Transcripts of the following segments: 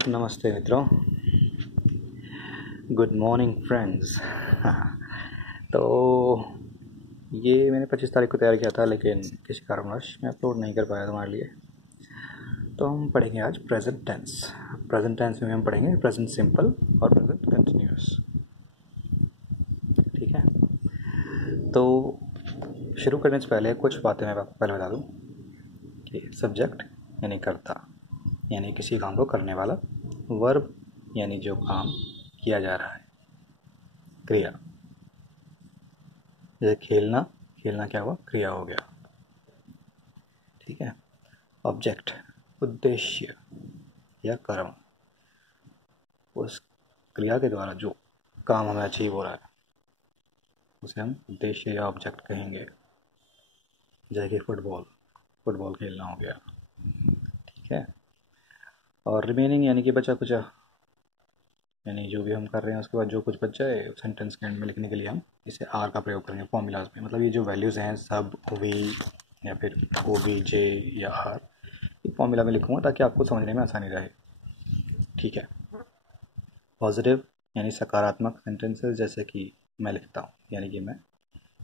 नमस्ते मित्रों। Good morning friends. तो ये मैंने 25 तारीख को तैयार किया था, लेकिन किसी कारणवश मैं अपलोड नहीं कर पाया तुम्हारे लिए। तो हम पढ़ेंगे आज प्रेजेंट टेंस। प्रेजेंट टेंस में हम पढ़ेंगे प्रेजेंट सिंपल और प्रेजेंट कंटिन्यूअस। ठीक है, तो शुरू करने से पहले कुछ बातें मैं पहले बता दूँ कि सब्जेक्ट यानी कर्ता यानी किसी काम को करने वाला, वर्ब यानी जो काम किया जा रहा है, क्रिया जैसे खेलना, खेलना क्या हुआ, क्रिया हो गया। ठीक है, ऑब्जेक्ट उद्देश्य या कर्म, उस क्रिया के द्वारा जो काम हमें अचीव हो रहा है उसे हम उद्देश्य या ऑब्जेक्ट कहेंगे। जैसे कि फुटबॉल खेलना हो गया। ठीक है, और रिमेनिंग यानी कि बचा कुचा, यानी जो भी हम कर रहे हैं उसके बाद जो कुछ बच जाए सेंटेंस के एंड में लिखने के लिए हम इसे आर का प्रयोग करेंगे फॉर्मूलाज में। मतलब ये जो वैल्यूज़ हैं सब, वी या फिर ओ बी जे या आर, ये फॉर्मूला में लिखूँगा ताकि आपको समझने में आसानी रहे। ठीक है, पॉजिटिव यानी सकारात्मक सेंटेंसेस, जैसे कि मैं लिखता हूँ, यानी कि मैं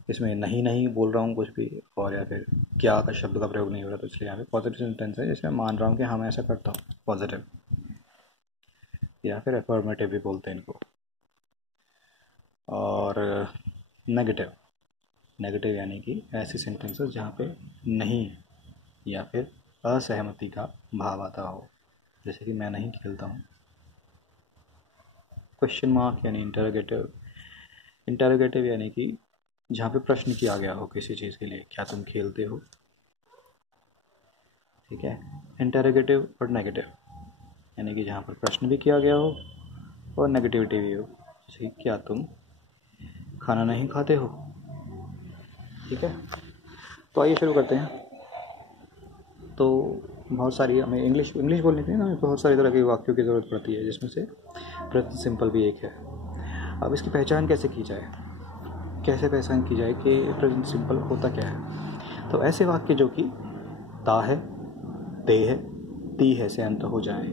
इसमें नहीं नहीं बोल रहा हूँ कुछ भी, और या फिर क्या का शब्द का प्रयोग नहीं हो रहा, तो इसलिए यहाँ पे पॉजिटिव सेंटेंस है जिसमें मान रहा हूँ कि हाँ मैं ऐसा करता हूँ, पॉजिटिव। या फिर एफर्मेटिव भी बोलते हैं इनको। और नेगेटिव, नेगेटिव यानी कि ऐसी सेंटेंसेस जहाँ पे नहीं या फिर असहमति का भाव आता हो, जैसे कि मैं नहीं खेलता हूँ। क्वेश्चन मार्क यानी इंटरोगेटिव, इंटरोगेटिव यानी कि जहाँ पे प्रश्न किया गया हो किसी चीज़ के लिए, क्या तुम खेलते हो। ठीक है, इंटरोगेटिव और नेगेटिव यानी कि जहाँ पर प्रश्न भी किया गया हो और नेगेटिविटी भी हो, जैसे क्या तुम खाना नहीं खाते हो। ठीक है, तो आइए शुरू करते हैं। तो बहुत सारी हमें इंग्लिश बोलने के लिए ना बहुत सारी तरह के वाक्यों की ज़रूरत पड़ती है, जिसमें से प्रेजेंट सिंपल भी एक है। अब इसकी पहचान कैसे की जाए, कैसे पहचान की जाए कि प्रेजेंट सिंपल होता क्या है। तो ऐसे वाक्य जो कि ता है, ते है, ती है से अंत हो जाए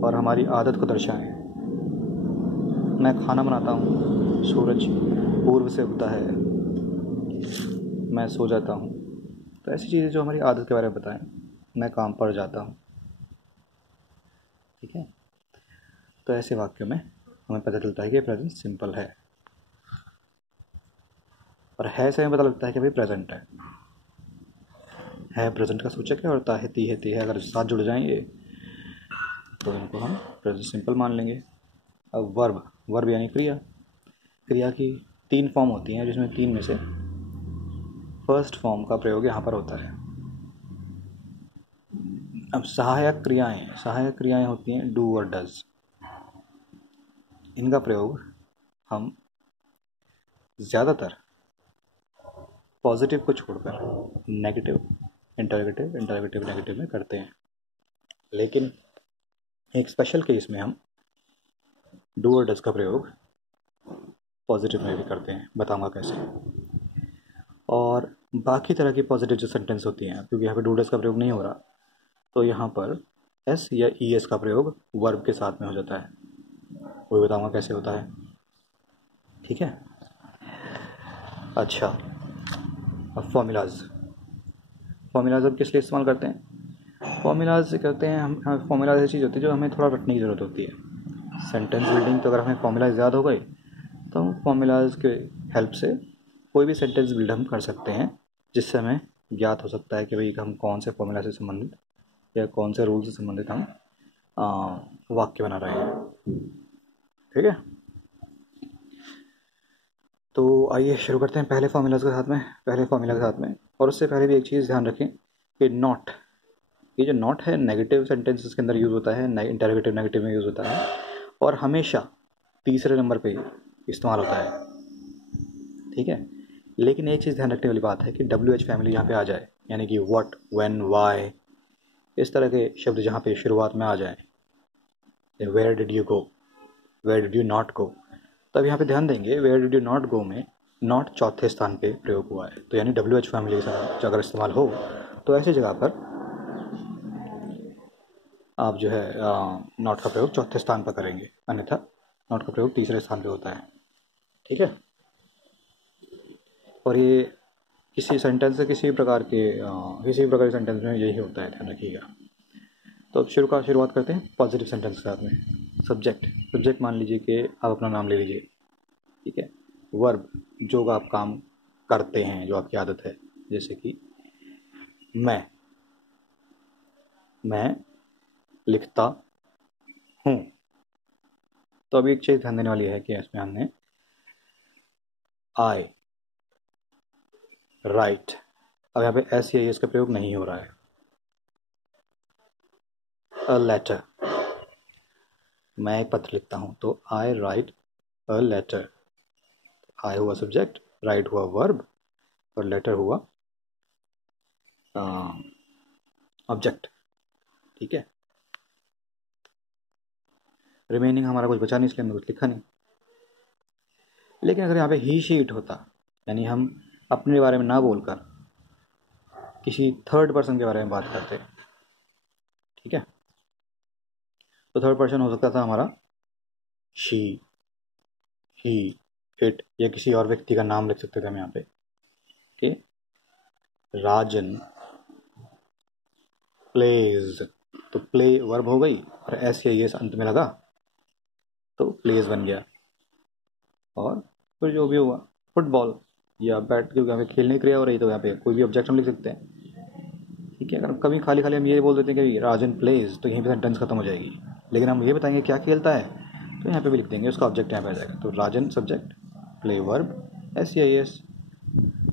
और हमारी आदत को दर्शाएं। मैं खाना बनाता हूँ, सूरज पूर्व से उगता है, मैं सो जाता हूँ। तो ऐसी चीज़ें जो हमारी आदत के बारे में बताएं। मैं काम पर जाता हूँ। ठीक है, तो ऐसे वाक्यों में हमें पता चलता है कि प्रेजेंट सिंपल है, और है से हमें पता लगता है कि भाई प्रेजेंट है प्रेजेंट का सूचक है, और ता है, ती है अगर साथ जुड़ जाएंगे तो इनको हम प्रेजेंट सिंपल मान लेंगे। अब वर्ब यानी क्रिया, क्रिया की 3 फॉर्म होती हैं, जिसमें 3 में से फर्स्ट फॉर्म का प्रयोग यहाँ पर होता है। अब सहायक क्रियाएं होती हैं डू और डज। इनका प्रयोग हम ज़्यादातर पॉजिटिव को छोड़कर नेगेटिव, इंटरोगेटिव नेगेटिव में करते हैं, लेकिन एक स्पेशल केस में हम डू और डज का प्रयोग पॉजिटिव में भी करते हैं, बताऊंगा कैसे। और बाकी तरह की पॉजिटिव जो सेंटेंस होती हैं, क्योंकि यहाँ पे डू डज का प्रयोग नहीं हो रहा, तो यहाँ पर एस या ई एस का प्रयोग वर्ब के साथ में हो जाता है, वो भी बताऊंगा कैसे होता है। ठीक है, अच्छा, अब फॉर्मूलाज अब किस लिए इस्तेमाल करते हैं। फॉर्मूलाज करते हैं हम फॉर्मूलाज ऐसी चीज़ होती है जो हमें थोड़ा रटने की ज़रूरत होती है। सेंटेंस बिल्डिंग तो अगर हमें फॉर्मूलाज याद हो गए तो हम फॉर्मूलाज के हेल्प से कोई भी सेंटेंस बिल्ड हम कर सकते हैं, जिससे हमें ज्ञात हो सकता है कि भाई हम कौन से फॉर्मूला से संबंधित या कौन से रूल से संबंधित हम वाक्य बना रहे हैं। ठीक है, तो आइए शुरू करते हैं पहले फॉर्मूला के साथ में। और उससे पहले भी एक चीज़ ध्यान रखें कि नॉट, ये जो नॉट है नेगेटिव सेंटेंसेस के अंदर यूज़ होता है, इंटरोगेटिव नेगेटिव में यूज़ होता है, और हमेशा तीसरे नंबर पे इस्तेमाल होता है। ठीक है, लेकिन एक चीज़ ध्यान रखने वाली बात है कि WH फैमिली यहाँ पे आ जाए, यानी कि व्हाट, व्हेन, व्हाई, इस तरह के शब्द जहाँ पे शुरुआत में आ जाए, where did you go, where did you not go, तब यहाँ पे ध्यान देंगे where did you not go में नॉट चौथे स्थान पे प्रयोग हुआ है। तो यानी WH फैमिली के साथ अगर इस्तेमाल हो तो ऐसी जगह पर आप जो है नॉट का प्रयोग चौथे स्थान पर करेंगे, अन्यथा नॉट का प्रयोग तीसरे स्थान पे होता है। ठीक है, और ये किसी सेंटेंस से किसी भी प्रकार के सेंटेंस में यही होता है, ध्यान रखिएगा। तो अब शुरुआत करते हैं पॉजिटिव सेंटेंस के साथ में। सब्जेक्ट मान लीजिए कि आप अपना नाम ले लीजिए। ठीक है, वर्ब जो आप काम करते हैं, जो आपकी आदत है, जैसे कि मैं लिखता हूँ। तो अभी एक चीज़ ध्यान देने वाली है कि इसमें हमने आई राइट, अब यहाँ पे एस या एस का प्रयोग नहीं हो रहा है। अ लेटर, मैं एक पत्र लिखता हूँ, तो आई राइट अ लेटर। आई हुआ सब्जेक्ट, राइट हुआ वर्ब, और लेटर हुआ ऑब्जेक्ट। ठीक है, रिमेनिंग हमारा कुछ बचा नहीं, इसलिए हमने कुछ लिखा नहीं। लेकिन अगर यहाँ पे ही शी इट होता, यानी हम अपने बारे में ना बोलकर किसी थर्ड पर्सन के बारे में बात करते, ठीक है, तो थर्ड पर्सन हो सकता था हमारा शी, ही, इट, या किसी और व्यक्ति का नाम लिख सकते थे हम यहाँ पे कि राजन प्लेज। तो प्ले वर्ब हो गई और एस या एस अंत में लगा तो प्लेज बन गया। और फिर जो भी हुआ फुटबॉल या बैट, क्योंकि यहाँ पे खेलने की क्रिया हो रही, तो यहाँ पे कोई भी ऑब्जेक्ट हम लिख सकते हैं। ठीक है, अगर कभी खाली हम ये बोल देते हैं कि राजन प्लेज, तो यहीं पे सेंटेंस खत्म हो जाएगी। लेकिन हम ये बताएंगे क्या खेलता है, तो यहाँ पे भी लिख देंगे, उसका ऑब्जेक्ट यहाँ पे आ जाएगा। तो राजन सब्जेक्ट, प्ले वर्ब, एस या एस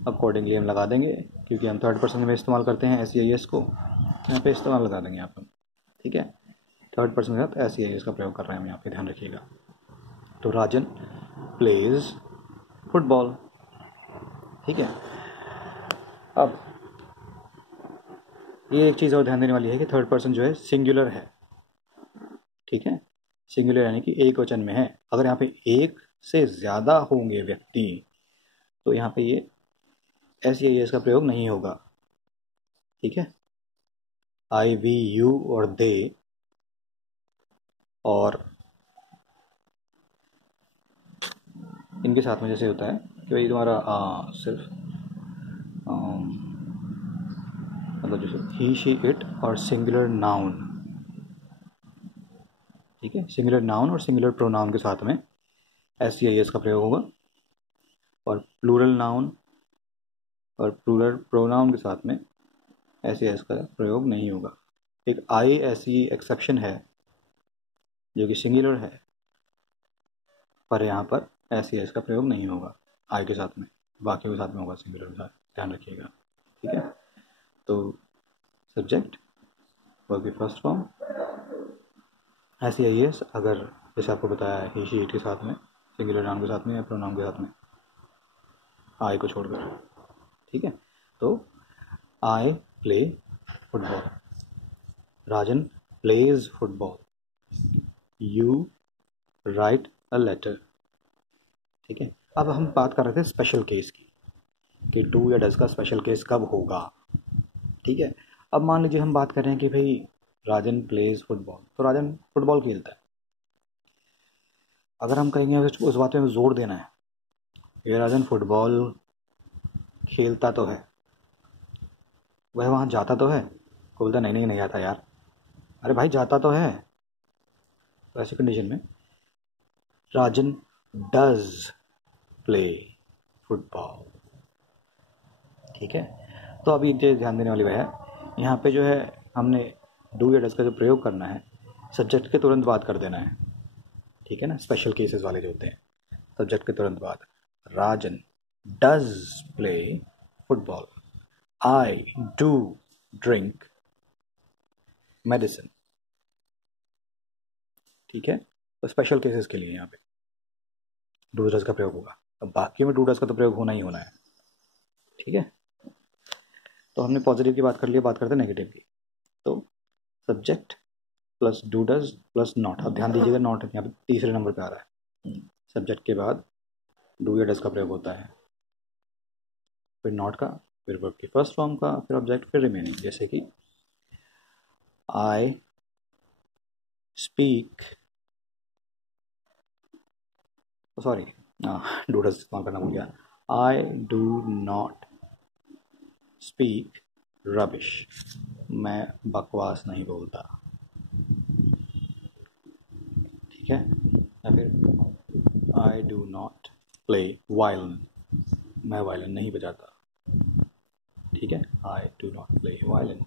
अकॉर्डिंगली हम लगा देंगे, क्योंकि हम थर्ड पर्सन में इस्तेमाल करते हैं एस या एस को, यहाँ पे इस्तेमाल लगा देंगे यहाँ पर। ठीक है, थर्ड पर्सन के साथ एस या एस का प्रयोग कर रहे हैं हम यहाँ पे, ध्यान रखिएगा। तो राजन प्लेज फुटबॉल। ठीक है, अब ये एक चीज़ और ध्यान देने वाली है कि थर्ड पर्सन जो है सिंगुलर है। ठीक है, सिंगुलर यानी कि एक वचन में है। अगर यहाँ पे एक से ज़्यादा होंगे व्यक्ति, तो यहाँ पे ये एस या एस का प्रयोग नहीं होगा। ठीक है, आई वी यू और दे, और इनके साथ में जैसे होता है कि भाई तुम्हारा सिर्फ मतलब जैसे ही शी इट और सिंगुलर नाउन। ठीक है, सिंगुलर नाउन और सिंगुलर प्रोनाउन के साथ में एस या एस का प्रयोग होगा, और प्लूरल नाउन और प्लूरल प्रोनाउन के साथ में एस या एस का प्रयोग नहीं होगा। एक आई ऐसी एक्सेप्शन है जो कि सिंगुलर है, पर यहाँ पर एस या एस का प्रयोग नहीं होगा आई के साथ में, बाकी के साथ में होगा सिंगुलर के साथ, ध्यान रखिएगा। ठीक है, तो सब्जेक्ट वर्ब की फर्स्ट फॉर्म एस या एस, अगर जैसे आपको बताया है ही शी इट के साथ में, सिंगुलर नाउन के साथ में या प्रोनाउन के साथ में, आई को छोड़कर। ठीक है, तो I play football, Rajan plays football, you write a letter. ठीक है, अब हम बात कर रहे थे स्पेशल केस की कि डू या डज का स्पेशल केस कब होगा। ठीक है, अब मान लीजिए हम बात कर रहे हैं कि भाई राजन प्लेज फुटबॉल, तो राजन फुटबॉल खेलता है। अगर हम कहेंगे उस बात पे जोर देना है, ये राजन फुटबॉल खेलता तो है, वह वहाँ जाता तो है, कोई बोलता नहीं नहीं नहीं आता यार, अरे भाई जाता तो है। तो ऐसी कंडीशन में राजन डज प्ले फुटबॉल। ठीक है, तो अभी एक चीज़ ध्यान देने वाली है, यहाँ पे जो है हमने डू या डज का जो प्रयोग करना है, सब्जेक्ट के तुरंत बाद कर देना है। ठीक है ना, स्पेशल केसेस वाले जो होते हैं, सब्जेक्ट के तुरंत बाद Rajan does play football, I do drink medicine. ठीक है, तो स्पेशल केसेस के लिए यहाँ पे डू डज का प्रयोग होगा, अब बाकी में डू डज का तो प्रयोग होना ही होना है। ठीक है, तो हमने पॉजिटिव की बात कर ली, बात करते हैं नेगेटिव की। तो subject plus do does plus not. अब ध्यान दीजिएगा, नॉट यहाँ पे तीसरे नंबर पे आ रहा है। सब्जेक्ट के बाद डू या डज का प्रयोग होता है, फिर नॉट का, फिर वर्ब की फर्स्ट फॉर्म का, फिर ऑब्जेक्ट, फिर रिमेनिंग। जैसे कि आई स्पीक, सॉरी डूडल्स इस्तेमाल करना भूल गया। I do not speak rubbish, मैं बकवास नहीं बोलता। ठीक है। या फिर I do not play violin, मैं वायलिन नहीं बजाता। ठीक है, I do not play violin.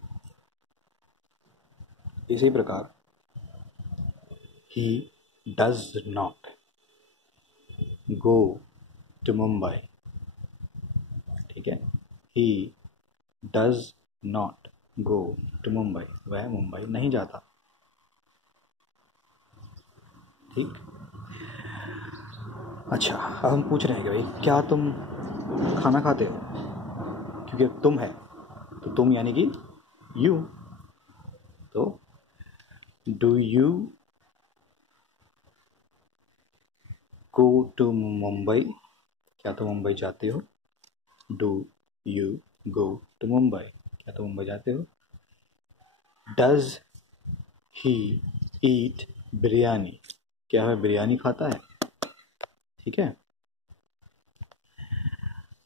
इसी प्रकार he does not go to Mumbai. ठीक है, he does not go to Mumbai, वह मुंबई नहीं जाता। ठीक। अच्छा, अब हम पूछ रहे हैं कि भाई क्या तुम खाना खाते हो, क्योंकि तुम है तो तुम यानी कि यू, तो do you go to Mumbai, क्या तुम मुंबई जाते हो। Do you go to Mumbai, क्या तुम मुंबई जाते हो। डज ही ईट बिरयानी, क्या वह बिरयानी खाता है। ठीक है।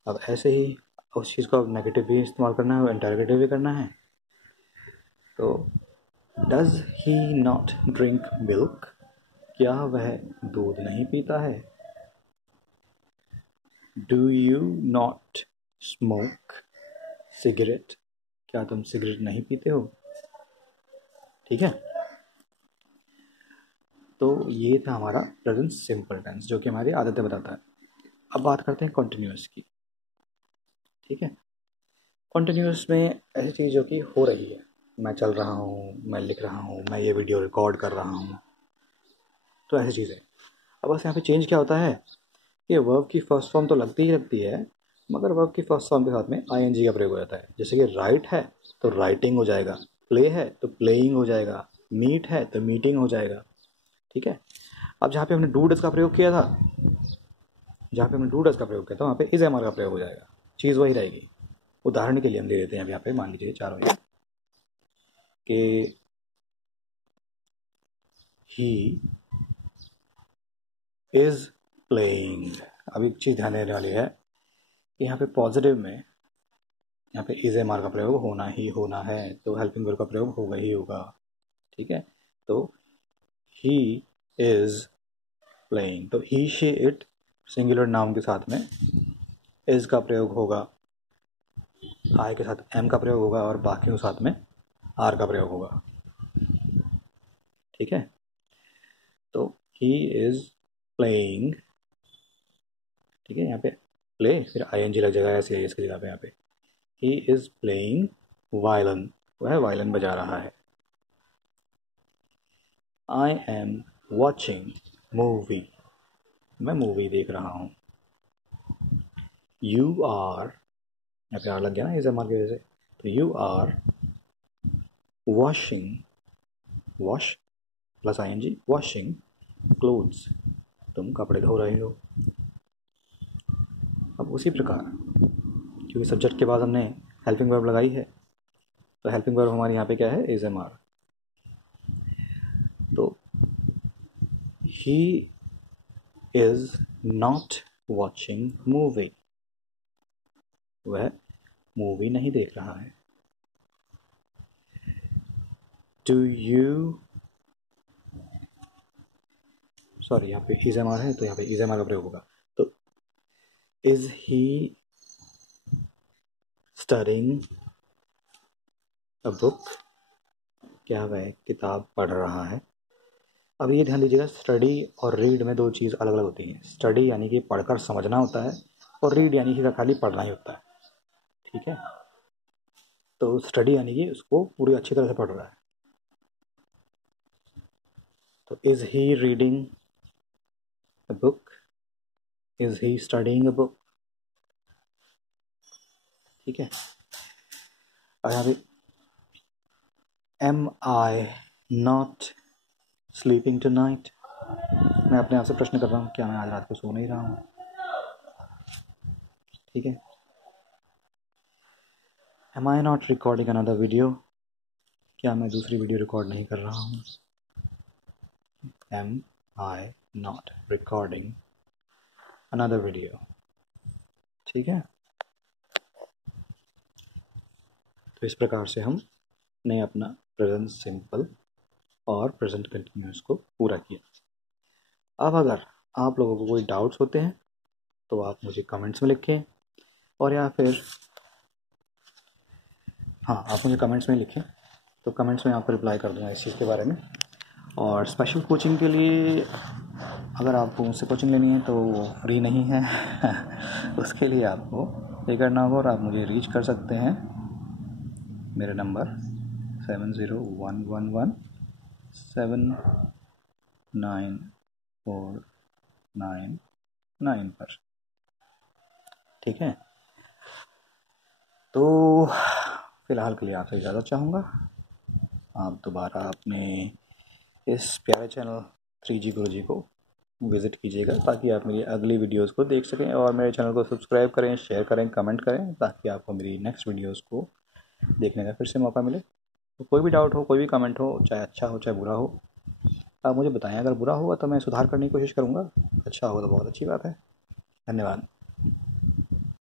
अब ऐसे ही उस चीज़ का नेगेटिव भी इस्तेमाल करना है और इंटरोगेटिव भी करना है। तो does he not drink milk, क्या वह दूध नहीं पीता है। Do you not smoke cigarette, क्या तुम सिगरेट नहीं पीते हो। ठीक है। तो ये था हमारा प्रेजेंट सिंपल टेंस, जो कि हमारी आदतें बताता है। अब बात करते हैं कॉन्टिन्यूअस की। ठीक है। कॉन्टिन्यूअस में ऐसी चीज़ जो कि हो रही है, मैं चल रहा हूँ, मैं लिख रहा हूँ, मैं ये वीडियो रिकॉर्ड कर रहा हूँ, तो ऐसी चीज़ें। अब बस यहाँ पे चेंज क्या होता है कि वर्ब की फर्स्ट फॉर्म तो लगती ही लगती है, मगर वर्ब की फर्स्ट फॉर्म के साथ में आईएनजी का प्रयोग हो जाता है। जैसे कि राइट है तो राइटिंग हो जाएगा, प्ले है तो प्लेइंग हो जाएगा, मीट है तो मीटिंग हो जाएगा। ठीक है। अब जहाँ पे हमने डू डज का प्रयोग किया था, वहाँ पे इज एम आर का प्रयोग हो जाएगा, चीज़ वही रहेगी। उदाहरण के लिए हम दे देते हैं अब यहाँ पे, मान लीजिए चारों कि ही इज प्लेइंग। अब एक चीज़ ध्यान देने वाली है कि यहाँ पे पॉजिटिव में यहाँ पे इज एम आर का प्रयोग होना ही होना है, तो हेल्पिंग वर्ब का प्रयोग होगा ही होगा। ठीक है। तो ही इज प्लेइंग, तो ही शी इट सिंगुलर नाउन के साथ में इज का प्रयोग होगा, आई के साथ एम का प्रयोग होगा और बाकियों के साथ में आर का प्रयोग होगा। ठीक है। तो ही इज प्लेइंग, ठीक है, यहाँ पे प्ले फिर आई एन जी लग जाएगा ऐसे इसकी जगह पे। यहाँ पे ही इज प्लेइंग वायलिन, वह वायलिन बजा रहा है। आई एम वॉचिंग मूवी, मैं मूवी देख रहा हूँ। यू आर, यहाँ पे आर लग गया ना इस एम आर की वजह से, तो you are washing, wash plus I N G, washing clothes, तुम कपड़े धो रहे हो। अब उसी प्रकार क्योंकि सब्जेक्ट के बाद हमने हेल्पिंग वर्ब लगाई है, तो हेल्पिंग वर्ब हमारे यहाँ पे क्या है, इज एम आर। तो he is not watching movie, वह मूवी नहीं देख रहा है। डू यू, सॉरी यहाँ पे इज एम आर है तो यहाँ पे इज एम आर का प्रयोग होगा। तो is he studying a book, क्या वह किताब पढ़ रहा है। अब ये ध्यान दीजिएगा, स्टडी और रीड में दो चीज़ अलग अलग होती हैं। स्टडी यानी कि पढ़कर समझना होता है, और रीड यानी कि खाली पढ़ना ही होता है। ठीक है। तो स्टडी यानी कि उसको पूरी अच्छी तरह से पढ़ रहा है। तो is he reading a book, is he studying a book. ठीक है। और यहाँ पे am I not sleeping tonight, मैं अपने आप से प्रश्न कर रहा हूँ, क्या मैं आज रात को सो नहीं रहा हूँ। ठीक है। Am I not recording another video, क्या मैं दूसरी वीडियो रिकॉर्ड नहीं कर रहा हूँ। am I not recording another video। ठीक है, तो इस प्रकार से हमने अपना प्रेजेंट सिंपल और प्रेजेंट कंटिन्यूस को पूरा किया। अब अगर आप लोगों को कोई डाउट्स होते हैं तो आप मुझे कमेंट्स में लिखें, और या फिर आप मुझे कमेंट्स में लिखें, तो कमेंट्स में आपको रिप्लाई कर दूँगा इस चीज़ के बारे में। और स्पेशल कोचिंग के लिए अगर आपको मुझसे कोचिंग लेनी है तो वो फ्री नहीं है उसके लिए आपको पे करना होगा, और आप मुझे रीच कर सकते हैं मेरे नंबर 7011179499 पर। ठीक है, तो फ़िलहाल के लिए आपसे इजाज़त चाहूँगा। आप दोबारा अपने इस प्यारे चैनल 3G गुरुजी को विज़िट कीजिएगा, ताकि आप मेरी अगली वीडियोस को देख सकें, और मेरे चैनल को सब्सक्राइब करें, शेयर करें, कमेंट करें, ताकि आपको मेरी नेक्स्ट वीडियोस को देखने का फिर से मौका मिले। तो कोई भी डाउट हो, कोई भी कमेंट हो, चाहे अच्छा हो चाहे बुरा हो, आप मुझे बताएं। अगर बुरा होगा तो मैं सुधार करने की कोशिश करूँगा, अच्छा हो तो बहुत अच्छी बात है। धन्यवाद।